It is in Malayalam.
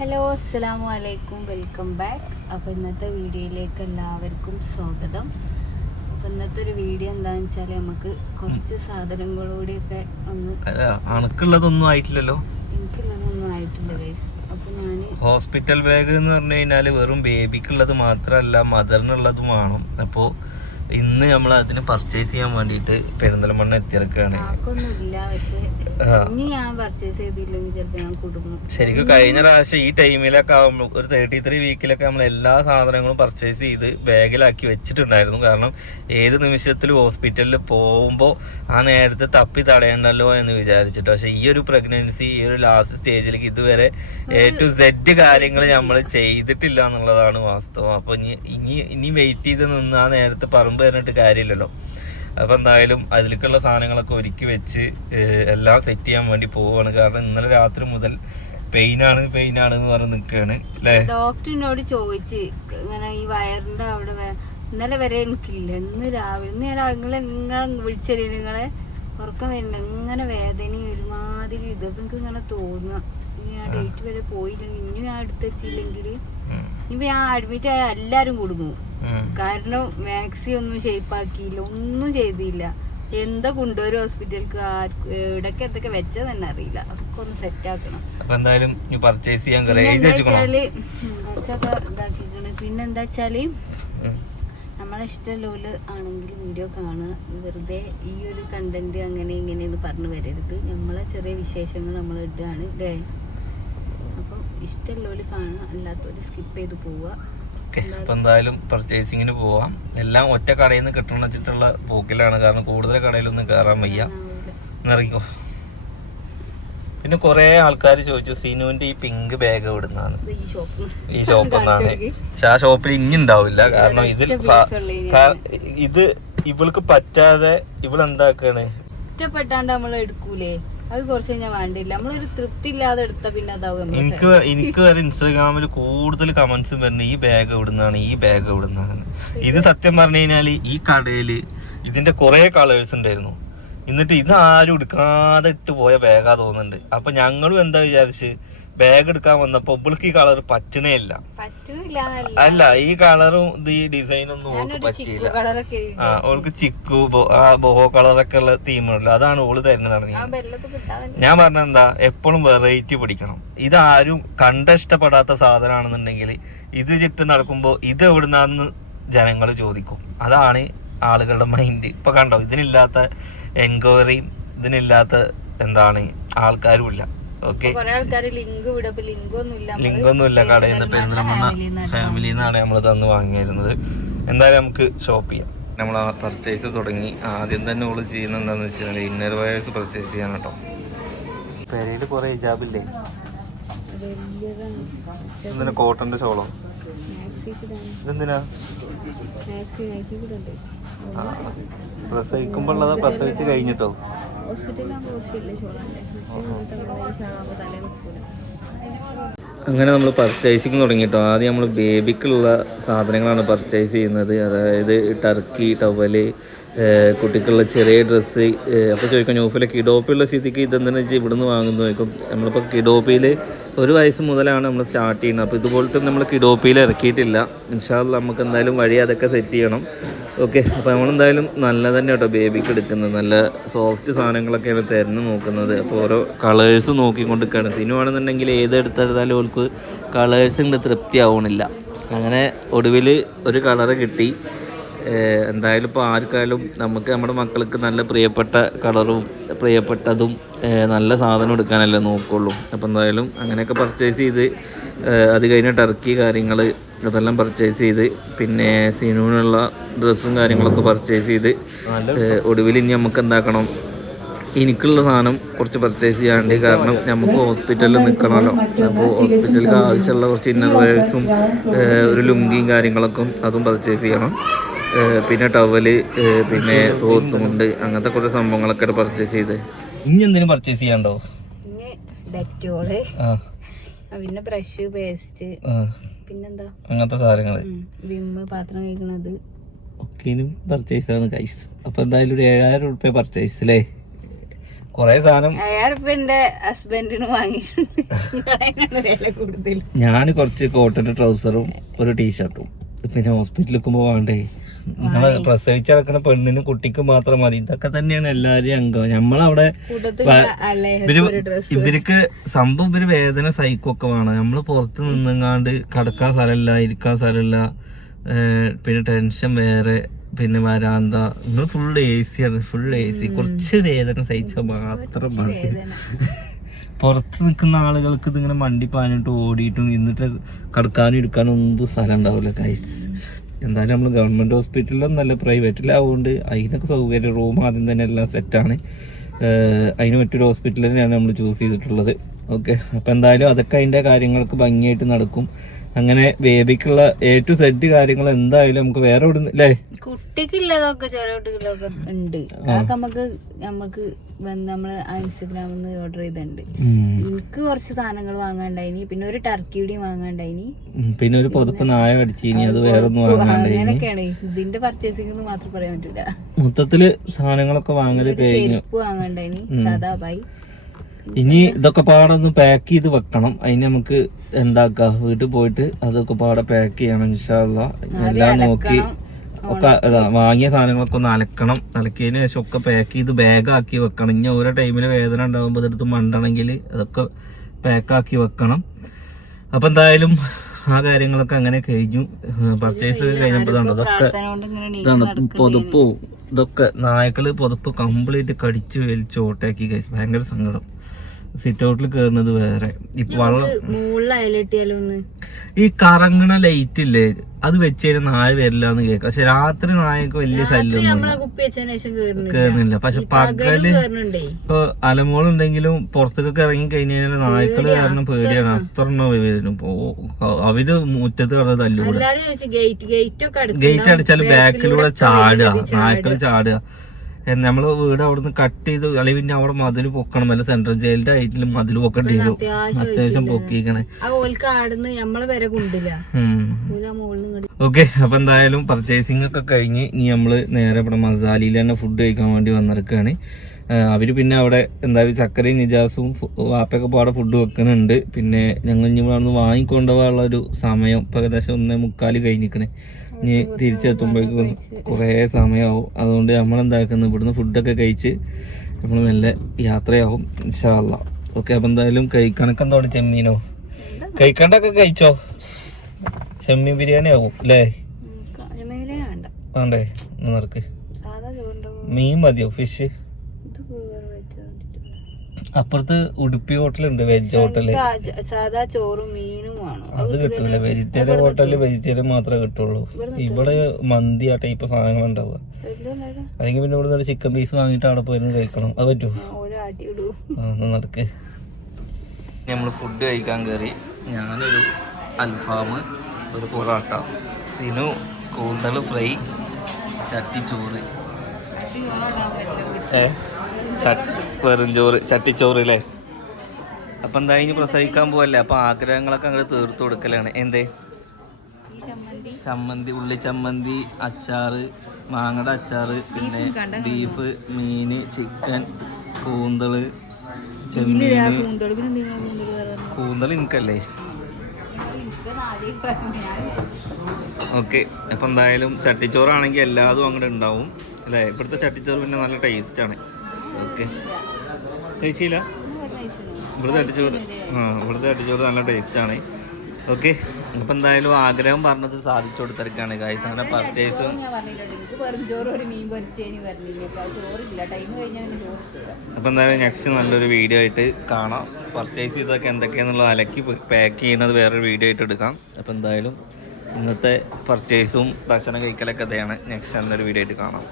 ഹലോ അസ്സലാമു അലൈക്കും, വെൽക്കം ബാക്ക്. അപ്പോൾ ഇന്നത്തെ വീഡിയോയിലേക്ക് എല്ലാവർക്കും സ്വാഗതം. അപ്പോൾ ഇന്നത്തെ ഒരു വീഡിയോ എന്താണെന്ന് വെച്ചാൽ നമുക്ക് കുറച്ച് സാധനങ്ങളോടെയൊക്കെ ഒന്ന് അണക്കുള്ളതൊന്നും ആയിട്ടില്ലല്ലോ. എനിക്കുള്ളതൊന്നും ആയിട്ടില്ല ഗൈസ്. അപ്പോൾ ഞാൻ ഹോസ്പിറ്റൽ ബാഗ് എന്ന് പറഞ്ഞു കഴിഞ്ഞാൽ വെറും ബേബിക്കുള്ളത് മാത്രമല്ല മദറിനുള്ളതും വേണം. അപ്പോൾ ഇന്ന് നമ്മൾ അതിന് പർച്ചേസ് ചെയ്യാൻ വേണ്ടിയിട്ട് പെരിന്തൽമണ്ണ എത്തിയിറക്കുകയാണ്. ശരിക്കും കഴിഞ്ഞ പ്രാവശ്യം ഈ ടൈമിലൊക്കെ ആകുമ്പോൾ ഒരു 33 വീക്കിലൊക്കെ നമ്മൾ എല്ലാ സാധനങ്ങളും പർച്ചേസ് ചെയ്ത് ബാഗിലാക്കി വെച്ചിട്ടുണ്ടായിരുന്നു. കാരണം ഏത് നിമിഷത്തിലും ഹോസ്പിറ്റലിൽ പോകുമ്പോൾ ആ നേരത്തെ തപ്പി തടയണ്ടല്ലോ എന്ന് വിചാരിച്ചിട്ട്. പക്ഷെ ഈ ഒരു പ്രഗ്നൻസി, ഈ ഒരു ലാസ്റ്റ് സ്റ്റേജിലേക്ക് ഇതുവരെ A to Z കാര്യങ്ങൾ നമ്മൾ ചെയ്തിട്ടില്ല എന്നുള്ളതാണ് വാസ്തവം. അപ്പോൾ ഇനി വെയിറ്റ് ചെയ്ത് നിന്ന് ആ നേരത്തെ പറമ്പ് പറഞ്ഞിട്ട് കാര്യമില്ലല്ലോ. അപ്പോൾ എന്തായാലും അതിലേക്കുള്ള സാധനങ്ങളൊക്കെ ഒരുക്കി വെച്ച് എല്ലാം സെറ്റ് ചെയ്യാൻ വേണ്ടി പോവുകയാണ്. കാരണം ഇന്നലെ രാത്രി മുതൽ പെയിനാണ് എന്ന് പറഞ്ഞ് നിൽക്കുകയാണ് അല്ലേ. ഡോക്ടറിനോട് ചോദിച്ച് ഇങ്ങനെ ഈ വയറിന്റെ അവിടെ ഇന്നലെ വരെ എനിക്കില്ല, ഇന്ന് രാവിലെ നിങ്ങളെങ്ങനെ വിളിച്ചത്, നിങ്ങളെ ഉറക്കം വരുന്ന എങ്ങനെ വേദനയും ഒരുമാതിരി ഇതൊക്കെ എനിക്ക് ഇങ്ങനെ തോന്നുക. ഇനി ആ ഡേറ്റ് വരെ പോയില്ലെങ്കിൽ ഇനി ഞാൻ എടുത്ത് വെച്ചില്ലെങ്കിൽ ഇപ്പൊ ഞാൻ അഡ്മിറ്റ് ആയ എല്ലാരും കുടുങ്ങും. കാരണം മാക്സി ഒന്നും ഷേപ്പാക്കിയില്ല, ഒന്നും ചെയ്തില്ല. എന്താ കൊണ്ടുവരും ഹോസ്പിറ്റലിക്ക്, എവിടൊക്കെ എന്തൊക്കെ വെച്ചത് തന്നെ അറിയില്ല. അതൊക്കെ ഒന്ന് സെറ്റ് ആക്കണം. കുറച്ചൊക്കെ ഇതാക്കിക്കണം. പിന്നെന്താ വെച്ചാല് നമ്മളെ ഇഷ്ടമുള്ള ആണെങ്കിൽ വീഡിയോ കാണുക. വെറുതെ ഈ ഒരു കണ്ടന്റ് അങ്ങനെ ഇങ്ങനെയെന്ന് പറഞ്ഞു വരരുത്. നമ്മളെ ചെറിയ വിശേഷങ്ങൾ നമ്മൾ ഇടുകയാണ് അല്ലേ. അപ്പം ഇഷ്ടമുള്ളവർ കാണുക, അല്ലാത്തവർ സ്കിപ്പ് ചെയ്ത് പോവുക. അപ്പൊ എന്തായാലും പർച്ചേസിങ്ങിന് പോവാം. എല്ലാം ഒറ്റ കടയിൽ നിന്ന് കിട്ടണം വെച്ചിട്ടുള്ള പോക്കിലാണ്. കാരണം കൂടുതൽ കടയിലൊന്നും കയറാൻ വയ്യ. ഇറങ്ങിക്കോ. പിന്നെ കുറെ ആൾക്കാർ ചോദിച്ചു സിനുവിന്റെ ഈ പിങ്ക് ബാഗ് എവിടുന്നാണ്. ഈ ഷോപ്പിൽ നിന്നാണ്. പക്ഷെ ആ ഷോപ്പിൽ ഇനി ഉണ്ടാവില്ല. കാരണം ഇത് ഇവൾക്ക് പറ്റാതെ ഇവളെന്താക്കാണ്, ഇഷ്ടപ്പെട്ടാണ്ട് നമ്മൾ എടുക്കൂലേ, അത് കുറച്ച് കഴിഞ്ഞാൽ വേണ്ടില്ല. നമ്മളൊരു തൃപ്തി ഇല്ലാതെ എടുത്ത പിന്നെ അതാവും. എനിക്ക് വരെ ഇൻസ്റ്റാഗ്രാമിൽ കൂടുതൽ കമന്റ്സും വരുന്നത് ഈ ബാഗ് എവിടുന്നാണ്. ഇത് സത്യം പറഞ്ഞു കഴിഞ്ഞാല് ഈ കടയില് ഇതിന്റെ കുറെ കളേഴ്സ് ഉണ്ടായിരുന്നു. എന്നിട്ട് ഇത് ആരും എടുക്കാതെ ഇട്ട് പോയ ബാഗാ തോന്നുന്നുണ്ട്. അപ്പൊ ഞങ്ങളും എന്താ വിചാരിച്ച് ബാഗ് എടുക്കാൻ വന്നപ്പോ ഇവൾക്ക് ഈ കളർ പറ്റണേ ഇല്ല. അല്ല, ഈ കളറും ഇത് ഈ ഡിസൈനൊന്നും ഓൾക്ക് പറ്റിയില്ല. ഓൾക്ക് ചിക്കു ബോഹോ കളറൊക്കെ ഉള്ള തീമുണ്ടല്ലോ, അതാണ് ഓള് തരുന്നതാണ്. ഞാൻ പറഞ്ഞ എന്താ, എപ്പോഴും വെറൈറ്റി പിടിക്കണം. ഇതാരും ഇഷ്ടപ്പെടാത്ത സാധനമാണെന്നുണ്ടെങ്കിൽ ഇത് ചുറ്റ് നടക്കുമ്പോ ഇത് എവിടുന്നാന്ന് ജനങ്ങൾ ചോദിക്കും. അതാണ് ആളുകളുടെ മൈൻഡ്. ഇപ്പൊ കണ്ടോ, ഇതിനില്ലാത്ത എൻക്വയറിയും ഇതിനില്ലാത്ത എന്താണ് ആൾക്കാരും ഇല്ല. ഓക്കെ, ലിങ്കൊന്നുമില്ല കടയിൽ നിന്ന്. പെരിന്തൽമണ്ണ ഫാമിലിയിൽ നിന്നാണ് നമ്മൾ തന്ന് വാങ്ങിയിരുന്നത്. എന്തായാലും നമുക്ക് ഷോപ്പ് ചെയ്യാം. നമ്മൾ ആ പർച്ചേസ് തുടങ്ങി. ആദ്യം തന്നെ ഓള് ചെയ്യുന്ന എന്താന്ന് വെച്ചാൽ ഇന്നർ വയേഴ്സ് പർച്ചേസ് ചെയ്യാൻ കേട്ടോ. പെരയിൽ കുറെ ഹിജാബില്ലേ, എന്തിനാ കോട്ടന്റെ ഷോളോ, ഇതെന്തിനാ പ്രസവിക്കുമ്പോ ഉള്ളതാ പ്രസവിച്ച് കഴിഞ്ഞിട്ടോ. അങ്ങനെ നമ്മൾ പർച്ചേസിങ് തുടങ്ങിയിട്ടോ. ആദ്യം നമ്മൾ ബേബിക്കുള്ള സാധനങ്ങളാണ് പർച്ചേസ് ചെയ്യുന്നത്. അതായത് ടർക്കി, ടവല്, കുട്ടിക്കുള്ള ചെറിയ ഡ്രസ്സ്. അപ്പോൾ ചോദിക്കാം ന്യൂഫിലെ കിഡോപ്പിയുള്ള സ്ഥിതിക്ക് ഇതെന്താണെന്ന് വെച്ചാൽ ഇവിടുന്ന് വാങ്ങുന്നു ചോദിക്കും. നമ്മളിപ്പോൾ കിഡോപ്പിയിൽ 1 വയസ്സ് മുതലാണ് നമ്മൾ സ്റ്റാർട്ട് ചെയ്യുന്നത്. അപ്പോൾ ഇതുപോലത്തെ നമ്മൾ കിഡോപ്പിയിൽ ഇറക്കിയിട്ടില്ല. ഇൻഷാ അല്ലാഹ് നമുക്ക് എന്തായാലും വഴി അതൊക്കെ സെറ്റ് ചെയ്യണം. ഓക്കെ, അപ്പോൾ നമ്മളെന്തായാലും നല്ല തന്നെ കേട്ടോ ബേബിക്ക് എടുക്കുന്നത്. നല്ല സോഫ്റ്റ് സാധനങ്ങളൊക്കെയാണ് തിരഞ്ഞു നോക്കുന്നത്. അപ്പോൾ ഓരോ കളേഴ്സ് നോക്കിക്കൊണ്ടിരിക്കുകയാണ്. സിനുവാണെന്നുണ്ടെങ്കിൽ ഏതെടുത്താലും ഓൾക്ക് കളേഴ്സിൻ്റെ തൃപ്തി ആവണില്ല. അങ്ങനെ ഒടുവിൽ ഒരു കളറ് കിട്ടി. എന്തായാലും ഇപ്പോൾ ആർക്കായാലും നമുക്ക് നമ്മുടെ മക്കൾക്ക് നല്ല പ്രിയപ്പെട്ട കളറും പ്രിയപ്പെട്ടതും നല്ല സാധനം എടുക്കാനല്ലേ നോക്കുള്ളൂ. അപ്പോൾ എന്തായാലും അങ്ങനെയൊക്കെ പർച്ചേസ് ചെയ്ത് അത് കഴിഞ്ഞ ടർക്കി കാര്യങ്ങൾ അതെല്ലാം പർച്ചേസ് ചെയ്ത് പിന്നെ സിനുവിനുള്ള ഡ്രസ്സും കാര്യങ്ങളൊക്കെ പർച്ചേസ് ചെയ്ത് ഒടുവിൽ ഇനി നമുക്ക് എന്താക്കണം, എനിക്കുള്ള സാധനം കുറച്ച് പർച്ചേസ് ചെയ്യാണ്ട്. കാരണം നമുക്ക് ഹോസ്പിറ്റലിൽ നിൽക്കണമല്ലോ. അപ്പോൾ ഹോസ്പിറ്റലിൽ ആവശ്യമുള്ള കുറച്ച് ഇന്നർ വെയേഴ്സും ഒരു ലുങ്കിയും കാര്യങ്ങളൊക്കെ അതും പർച്ചേസ് ചെയ്യണം. പിന്നെ ടവല്, പിന്നെ തോർത്തുമുണ്ട്, അങ്ങനത്തെ കുറേ സംഭവങ്ങളൊക്കെ പർച്ചേസ് ചെയ്ത്. ഇനി എന്തിനും പർച്ചേസ് ചെയ്യാണ്ടോ? ഡെറ്റോള്, പിന്നെ ബ്രഷ്, പേസ്റ്റ്, പിന്നെന്താ അങ്ങനത്തെ സാധനങ്ങൾ, വിമ്മ്, പാത്രം കഴിക്കണത് ഒക്കെ പർച്ചേസ് ആണ് ഗൈസ്. അപ്പോൾ എന്തായാലും ഒരു 7000 രൂപ പർച്ചേസ് അല്ലേ. കൊറേ സാധനം 1000 റുപ്യ എന്റെ ഹസ്ബൻഡിന് വാങ്ങിയിട്ടുണ്ട്. അതിനാണ് വില കൂടുതൽ. ഞാൻ കുറച്ച് കോട്ടന്റെ ട്രൗസറും ഒരു ടീഷർട്ടും പിന്നെ ഹോസ്പിറ്റലിൽ നിൽക്കുമ്പോ വേണ്ടേ, നിങ്ങളെ പ്രസവിച്ച് നടക്കുന്ന പെണ്ണിനും കുട്ടിക്കും മാത്രം മതി. ഇതൊക്കെ തന്നെയാണ് എല്ലാവരും അംഗം. നമ്മളവിടെ ഇവർക്ക് സംഭവം ഇവര് വേദന സഹിക്കൊക്കെ വേണം. നമ്മള് പുറത്ത് നിന്നെങ്ങാണ്ട് കിടക്കാൻ സ്ഥലമില്ല, ഇരിക്കാൻ സ്ഥലമില്ല, പിന്നെ ടെൻഷൻ വേറെ, പിന്നെ വരാന്ത, നിങ്ങൾ ഫുൾ AC ആണ്, ഫുൾ AC. കുറച്ച് വേദന സഹിച്ചാൽ മാത്രം മതി. പുറത്ത് നിൽക്കുന്ന ആളുകൾക്ക് ഇതിങ്ങനെ മണ്ടി പാനിട്ട് ഓടിയിട്ടും എന്നിട്ട് കിടക്കാനും ഇരിക്കാനും ഒന്നും സ്ഥലം ഉണ്ടാവില്ല ഗൈസ്. എന്തായാലും നമ്മൾ ഗവൺമെൻറ് ഹോസ്പിറ്റലിലും നല്ല പ്രൈവറ്റിലാവുകൊണ്ട് അതിനൊക്കെ സൗകര്യം, റൂം ആദ്യം തന്നെ എല്ലാം സെറ്റാണ്. അതിന് മറ്റൊരു ഹോസ്പിറ്റൽ തന്നെയാണ് നമ്മൾ ചൂസ് ചെയ്തിട്ടുള്ളത്. ഓക്കെ, അപ്പോൾ എന്തായാലും അതൊക്കെ അതിൻ്റെ കാര്യങ്ങൾക്ക് ഭംഗിയായിട്ട് നടക്കും. അങ്ങനെ ബേബിക്കുള്ള A to Z കാര്യങ്ങൾ എന്തായാലും നമുക്ക് വേറെ ഇവിടെ അല്ലേ, കുട്ടിക്കുള്ളതൊക്കെ ചെറിയ കുട്ടികളൊക്കെ ഉണ്ട്. അതൊക്കെ നമുക്ക് നമ്മള് ഇൻസ്റ്റഗ്രാമിൽ നിന്ന് ഓർഡർ ചെയ്തിട്ടുണ്ട്. എനിക്ക് കുറച്ച് സാധനങ്ങൾ വാങ്ങാണ്ടായിനി, പിന്നെ ഒരു ടർക്കി കൂടി വാങ്ങാണ്ടായിനി, പിന്നെ ഒരു പുതപ്പ് നായ കടിച്ചിനി, അത് വേറെ ഒന്നും വാങ്ങാണ്ടായിനി. അങ്ങനെയൊക്കെയാണ് ഇതിന്റെ പർച്ചേസിംഗ് മാത്രം പറയാൻ പറ്റില്ല. മൊത്തത്തില് സാധനങ്ങളൊക്കെ വാങ്ങല് കഴിഞ്ഞു. ചെരുപ്പ് വാങ്ങാണ്ടായിനി, സാധാ ബായി. ഇനി ഇതൊക്കെ പാടൊന്ന് പാക്ക് ചെയ്ത് വെക്കണം. അതിന് നമുക്ക് എന്താക്കാം, വീട്ടിൽ പോയിട്ട് അതൊക്കെ പാടെ പാക്ക് ചെയ്യണം ഇൻഷാ അല്ലാഹ്. എല്ലാം നോക്കി ഒക്കെ വാങ്ങിയ സാധനങ്ങളൊക്കെ ഒന്ന് അലക്കണം. അലക്കിയതിന് ശേഷം ഒക്കെ പാക്ക് ചെയ്ത് ബാഗാക്കി വെക്കണം. ഇനി ഓരോ ടൈമിൽ വേദന ഉണ്ടാകുമ്പോൾ ഇതെടുത്ത് മണ്ടണമെങ്കിൽ അതൊക്കെ പാക്കാക്കി വെക്കണം. അപ്പം എന്തായാലും ആ കാര്യങ്ങളൊക്കെ അങ്ങനെ കഴിഞ്ഞു. പർച്ചേസ് കഴിഞ്ഞപ്പോൾ അതൊക്കെ പുതപ്പോ ഇതൊക്കെ നായ്ക്കള് പുതപ്പ് കംപ്ലീറ്റ് കടിച്ചു വലിച്ച് ഓട്ടാക്കി കഴിച്ചു. ഭയങ്കര സങ്കടം. സിറ്റ് ഔട്ടിൽ കയറുന്നത് വേറെ. ഇപ്പൊ ഈ കറങ്ങണ ലൈറ്റ് ഇല്ലേ, അത് വെച്ചേരും നായ വരില്ലാന്ന് കേൾക്കാം. പക്ഷെ രാത്രി നായക്ക് വലിയ ശല്യം കേറുന്നില്ല. പക്ഷെ പകല് ഇപ്പൊ അലമോളുണ്ടെങ്കിലും പുറത്തേക്കൊക്കെ ഇറങ്ങി കഴിഞ്ഞാൽ നായ്ക്കള് കാരണം പേടിയാണ്. അത്ര വരും. അവര് മുറ്റത്ത് കിടന്ന് തല്ലൂടെ. ഗേറ്റ് അടിച്ചാല് ബാക്കിലൂടെ ചാടുക, നായ്ക്കള് ചാടുക. നമ്മള് വീട് അവിടുന്ന് കട്ട് ചെയ്ത് അല്ലെങ്കിൽ പിന്നെ അവിടെ മതിൽ പൊക്കണം. അല്ല സെൻട്രൽ ജയിലിന്റെ ഹൈറ്റിലും മതിൽ പൊക്കേണ്ടി വരും. അത്യാവശ്യം പൊക്കിക്കണേ. ഓക്കെ, അപ്പൊ എന്തായാലും പർച്ചേസിംഗ് ഒക്കെ കഴിഞ്ഞ് ഇനി നമ്മള് നേരെ ഇവിടെ മസാലയിൽ തന്നെ ഫുഡ് കഴിക്കാൻ വേണ്ടി വന്നിരിക്കുകയാണ്. അവര് പിന്നെ അവിടെ എന്തായാലും ചക്കരയും നിജാസും വാപ്പയൊക്കെ പാടെ ഫുഡ് വെക്കുന്നുണ്ട്. പിന്നെ ഞങ്ങൾ ഇനി ഇവിടെ നിന്ന് വാങ്ങിക്കൊണ്ടുപോകാനുള്ള ഒരു സമയം ഇപ്പൊ ഏകദേശം 1:45 കഴിഞ്ഞിരിക്കണേ. ഇനി തിരിച്ചെത്തുമ്പോഴേക്കും കുറേ സമയമാവും. അതുകൊണ്ട് നമ്മളെന്താക്കുന്നത്, ഇവിടുന്ന് ഫുഡൊക്കെ കഴിച്ച് നമ്മൾ നല്ല യാത്രയാവും ഇൻഷാ അല്ലാഹ്. ഓക്കെ, അപ്പം എന്തായാലും കഴിക്കണക്ക് എന്തോടെ ചെമ്മീനോ കഴിക്കണ്ടൊക്കെ കഴിച്ചോ? ചെമ്മീൻ ബിരിയാണി ആവും അല്ലേ? വേണ്ടേ? നിനക്ക് മീൻ മതിയോ? ഫിഷ് അപ്പുറത്ത് ഉടുപ്പി ഹോട്ടലുണ്ട്, വെജ് ഹോട്ടല്. സാധാ ചോറും മീനും അത് കിട്ടൂല. വെജിറ്റേറിയൻ ഹോട്ടലില് വെജിറ്റേറിയൻ മാത്രമേ കിട്ടുള്ളൂ. ഇവിടെ മന്തി ആ ടൈപ്പ് സാധനങ്ങൾ ഉണ്ടാവുക. അല്ലെങ്കിൽ പിന്നെ ഇവിടെ ചിക്കൻ പീസ് വാങ്ങിയിട്ട് അവിടെ പോയിരുന്നു കഴിക്കണം. അത് പറ്റുമോ? നടക്ക്. നമ്മൾ ഫുഡ് കഴിക്കാൻ കയറി. ഞാനൊരു അൽഫാം, ഒരു പൊറോട്ട, സിനു കൂന്തൽ ഫ്രൈ, ചട്ടിച്ചോറ്, വെറും ചോറ്, ചട്ടിച്ചോറ് അല്ലേ. അപ്പം എന്താ ഇനി പ്രസവിക്കാൻ പോവല്ലേ, അപ്പം ആഗ്രഹങ്ങളൊക്കെ അങ്ങോട്ട് തീർത്തു കൊടുക്കലാണ്. എന്തേ? ചമ്മന്തി, ഉള്ളി ചമ്മന്തി, അച്ചാറ്, മാങ്ങയുടെ അച്ചാറ്, പിന്നെ ബീഫ്, മീന്, ചിക്കൻ, കൂന്തള്, ചെമ്മീന്. കൂന്തൽ എനിക്കല്ലേ? ഓക്കെ, അപ്പം എന്തായാലും ചട്ടിച്ചോറാണെങ്കിൽ എല്ലാതും അങ്ങോട്ട് ഉണ്ടാവും അല്ലേ. ഇവിടുത്തെ ചട്ടിച്ചോറ് പിന്നെ നല്ല ടേസ്റ്റാണ്. ഓക്കെ, കഴിച്ചില്ല? ഇവിടുത്തെ അടിച്ചോറ് നല്ല ടേസ്റ്റാണ്. ഓക്കെ, അപ്പം എന്തായാലും ആഗ്രഹം പറഞ്ഞത് സാധിച്ചു കൊടുത്തിരിക്കുകയാണ് ഗൈസ്. അങ്ങനെ പർച്ചേസും അപ്പം എന്തായാലും നെക്സ്റ്റ് നല്ലൊരു വീഡിയോ ആയിട്ട് കാണാം. പർച്ചേസ് ചെയ്തൊക്കെ എന്തൊക്കെയാണെന്നുള്ളത് അലക്കി പാക്ക് ചെയ്യുന്നത് വേറൊരു വീഡിയോ ആയിട്ട് എടുക്കാം. അപ്പം എന്തായാലും ഇന്നത്തെ പർച്ചേസും ഭക്ഷണം കഴിക്കലൊക്കെ അതെയാണ്. നെക്സ്റ്റ് നല്ലൊരു വീഡിയോ ആയിട്ട് കാണാം.